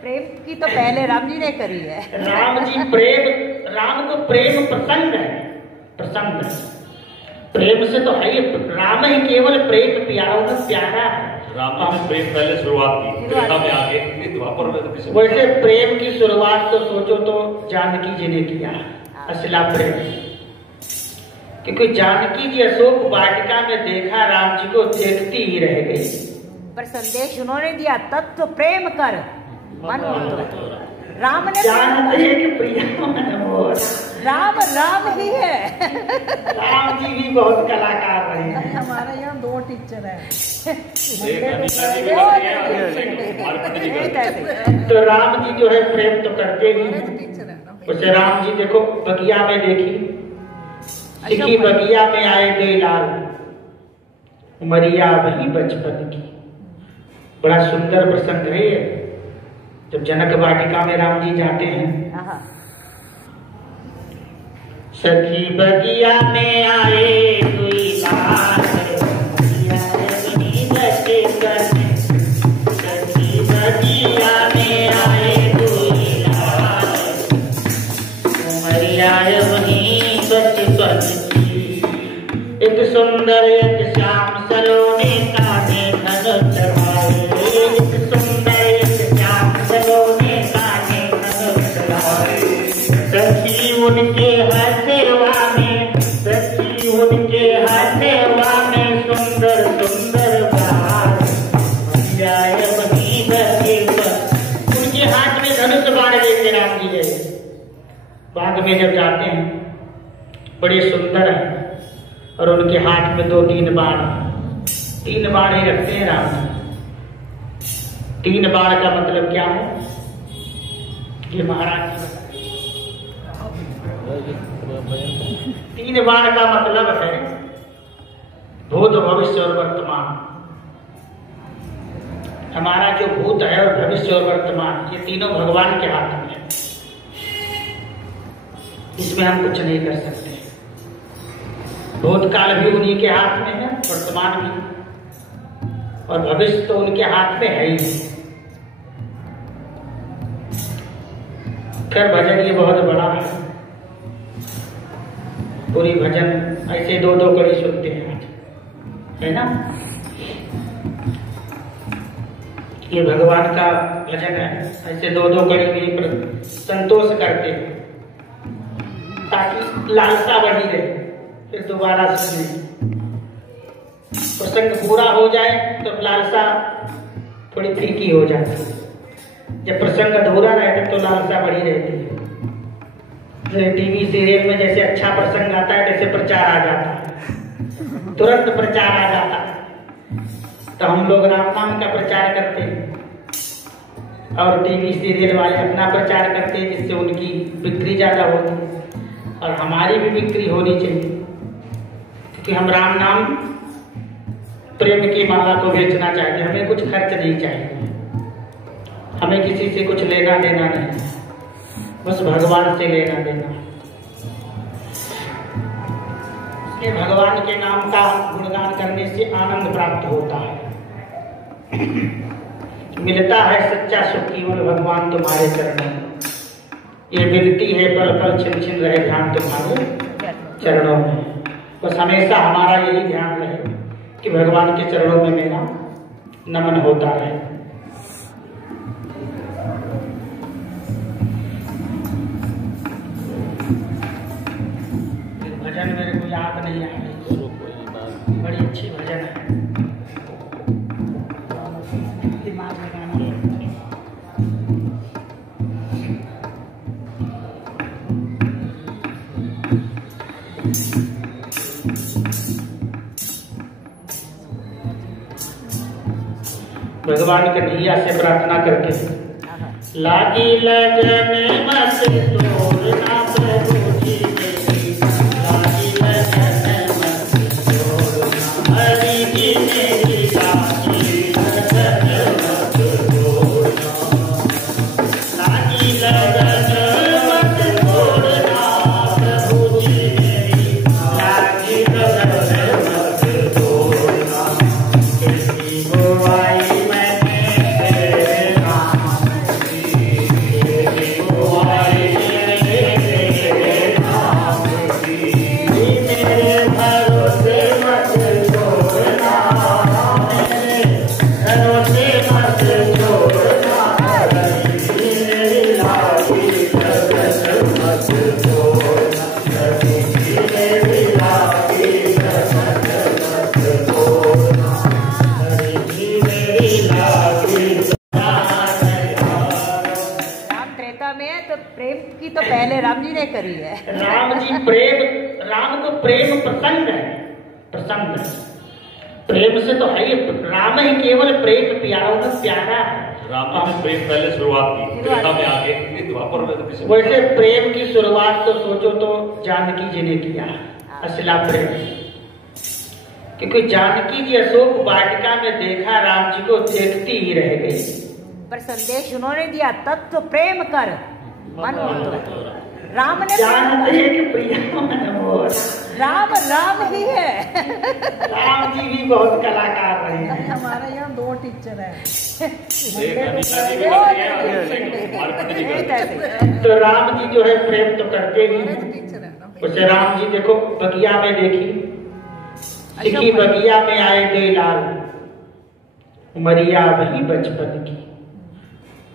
प्रेम की तो पहले राम जी ने करी है। राम को प्रेम पसंद है, पसंद है। प्रेम से तो है, राम ही केवल प्रेम प्यारा है। राम ने प्रेम पहले शुरुआत की, त्रेता में आगे द्वापर में। वैसे प्रेम की शुरुआत तो सोचो तो जानकी जी ने किया, असला प्रेम। क्योंकि जानकी जी अशोक वाटिका में देखा राम जी को, देखती ही रह गई। पर संदेश उन्होंने दिया, तत्व प्रेम कर मन राम ने जानते हैं कि प्रिया राम ही है। राम जी भी बहुत कलाकार रहे हैं। हमारे यहाँ 2 टीचर हैं। तो राम जी जो है प्रेम तो करते ही हैं। उसे राम जी देखो बगिया में देखी बगिया में आए गए लाल, उमरिया वही बचपन की। बड़ा सुंदर प्रसंग है ये। जब जनक वाटिका में राम जी जाते हैं, सखी बगिया में आए कोई लाल, सखी बगिया में आए कोई लाल, उमरिया वही बचपन की। एक सुंदर एक श्याम सलोने काने धन चढ़ाए, एक सुंदर एक श्याम सलोने काने धन चढ़ाए। सखी उनके हथवा में, सखी उनके हथवा में सुंदर सुंदर बाण, वही बचपन। उनके हाथ में धनुष बाण लेके राम जी गए। बाग में जब जाते हैं बड़े सुंदर है, और उनके हाथ में 2-3 बाण, 3 बाण ही रखते हैं राम जी। 3 बाण का मतलब क्या है ये महाराज जी बताएं। 3 बाण का मतलब है भूत भविष्य और वर्तमान। हमारा जो भूत है और भविष्य और वर्तमान, ये तीनों भगवान के हाथ में है। इसमें हम कुछ नहीं कर सकते। भूतकाल भी उन्हीं के हाथ में है, वर्तमान भी, और भविष्य तो उनके हाथ में है ही। खैर भजन ये बहुत बड़ा है, पूरी भजन ऐसे 2-2 कड़ी सुनते हैं, है ना। ये भगवान का भजन है, ऐसे 2-2 कड़ी में संतोष करते हैं ताकि लालसा बढ़ी रहे, फिर दोबारा सुने। प्रसंग पूरा हो जाए तो लालसा थोड़ी फीकी हो जाती है। जब प्रसंग अधूरा रहता तो लालसा बढ़ी रहती है। जैसे टीवी सीरियल में जैसे अच्छा प्रसंग आता है, जैसे प्रचार आ जाता है, तुरंत प्रचार आ जाता है। तो हम लोग राम नाम का प्रचार करते हैं और टीवी सीरियल वाले अपना प्रचार करते हैं, जिससे उनकी बिक्री ज्यादा होती है और हमारी भी बिक्री होनी चाहिए। क्योंकि हम राम नाम प्रेम की माला को बेचना चाहते हैं। हमें कुछ खर्च नहीं चाहिए, हमें किसी से कुछ लेना देना नहीं, बस भगवान से लेना देना। इसलिए भगवान के नाम का गुणगान करने से आनंद प्राप्त होता है। मिलता है सच्चा सुख केवल भगवान तुम्हारे चरणों में। ये विनती है पल पल छिन छिन रहे ध्यान तुम्हारे चरणों में। बस हमेशा हमारा यही ध्यान रहे कि भगवान के चरणों में मेरा नमन होता रहे। भजन मेरे को याद नहीं आ रही, बड़ी अच्छी भजन है, दिमाग में गाना। भगवान कन्हैया से प्रार्थना करके लागी लगन मत तोड़ना प्रभु जी, लागी लगन मत तोड़ना हरि जी मेरी, लागी लगन मत तोड़ना, लागी लगन मत तोड़ना प्रभु जी मेरी, लागी लगन मत तोड़ना। किसी को आई ने करी है। राम जी प्रेम, राम को प्रेम पसंद है, पसंद है। प्रेम से तो है ही, राम ही केवल प्रेम प्यारा है। राम ने प्रेम पहले शुरुआत की, त्रेता में आगे द्वापर में। वैसे प्रेम की शुरुआत तो सोचो तो जानकी जी ने किया, असला प्रेम। क्योंकि जानकी जी अशोक वाटिका में देखा राम जी को, देखती ही रह गई। पर संदेश उन्होंने दिया, तत्व प्रेम कर मन मोर। राम ने जानते हैं कि प्रिया मनमोहर, राम राम ही है। राम जी भी बहुत कलाकार रहे हैं। हमारे यहाँ 2 टीचर हैं। तो राम जी जो है प्रेम तो करते ही हैं। टीचर है ना। उसे राम जी देखो बगिया में देखी, सिखी बगिया में आए दे लाल, उमरिया वही बचपन की।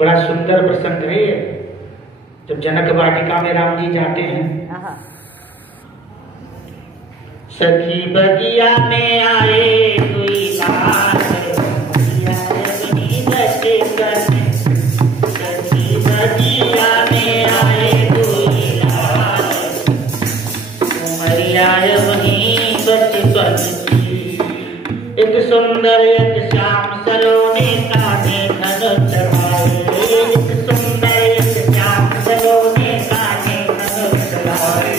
बड़ा सुंदर प्रसंग है ये, जब जनक वाटिका में राम जी जाते हैं। आहा। सखी बगिया में आए कोई लाल, उमरिया वही बचपन। सखी बगिया में आए कोई लाल, उमरिया वही बचपन की। एक सुंदर एक श्याम सलोने काने धन चढ़ाए, एक सुंदर एक श्याम सलोने काने धन चढ़ाए।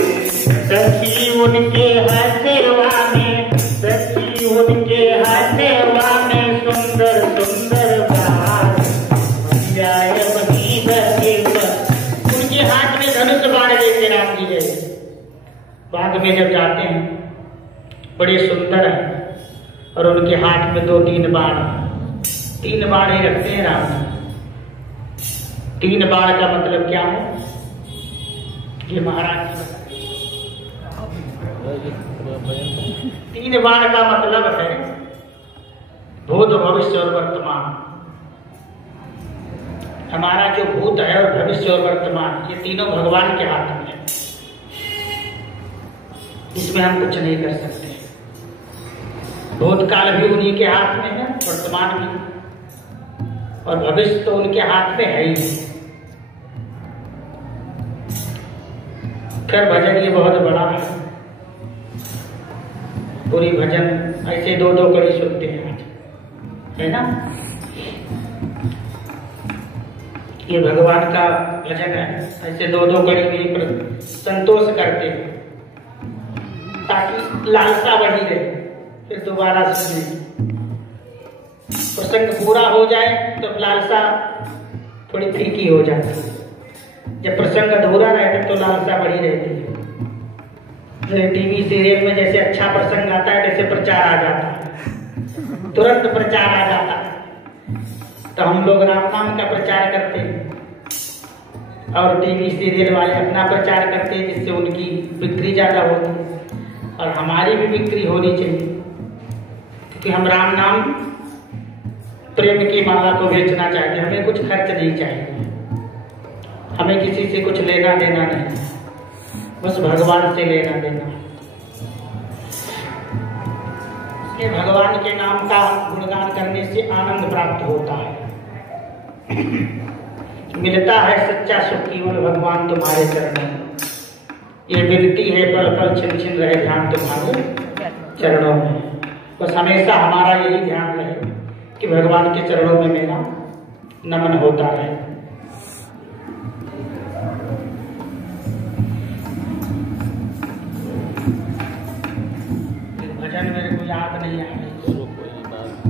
सखी उनके हथेवा में, सखी उनके हथेवा में सुंदर सुंदर बाल, उमरिया वही बचपन। उनके हाथ में धनुष बाण लेके राम जी गए। बाग में जब जाते हैं बड़े सुंदर है, और उनके हाथ में 2-3 बाण, 3 बाण ही रखते हैं राम जी। 3 बाण का मतलब क्या है, ये महाराज जी बताएं। 3 बाण का मतलब है भूत भविष्य और वर्तमान। हमारा जो भूत है और भविष्य और वर्तमान, ये तीनों भगवान के हाथ में है। इसमें हम कुछ नहीं कर सकते। भूतकाल भी उन्हीं के हाथ में है, वर्तमान भी, और भविष्य तो उनके हाथ में है ही। खैर भजन ये बहुत बड़ा है, पूरी भजन ऐसे 2-2 कड़ी सुनते हैं आज, है ना। ये भगवान का भजन है, ऐसे 2-2 कड़ी में संतोष करते हैं ताकि लालसा बनी रहे, फिर दोबारा सुने। प्रसंग पूरा हो जाए तो लालसा थोड़ी फीकी हो जाती है, जब प्रसंग अधूरा रहता तो लालसा बढ़ी रहती है। टीवी सीरियल में जैसे अच्छा प्रसंग आता है जैसे प्रचार आ जाता है, तुरंत प्रचार आ जाता है, तो हम लोग राम नाम का प्रचार करते हैं और टीवी सीरियल वाले अपना प्रचार करते हैं, जिससे उनकी बिक्री ज्यादा होती है और हमारी भी बिक्री होनी चाहिए, क्योंकि हम राम नाम प्रेम की माला को बेचना चाहते हैं। हमें कुछ खर्च नहीं चाहिए, हमें किसी से कुछ लेना देना नहीं, बस भगवान से लेना देना। इसलिए भगवान के नाम का गुणगान करने से आनंद प्राप्त होता है, मिलता है सच्चा सुख केवल भगवान तुम्हारे चरणों में। ये मिलती है पल पल छिन छिन रहे ध्यान तुम्हारे चरणों में। बस हमेशा हमारा यही ध्यान रहे कि भगवान के चरणों में मेरा नमन होता रहे। भजन मेरे को याद नहीं आ रही,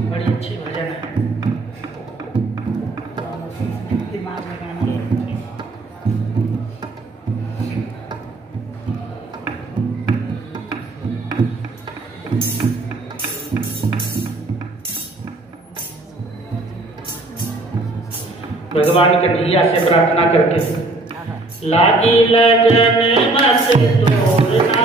बड़ी अच्छी भजन है, दिमाग में गाना। भगवान कन्हैया से प्रार्थना करके लागी लगन मत तोड़ना,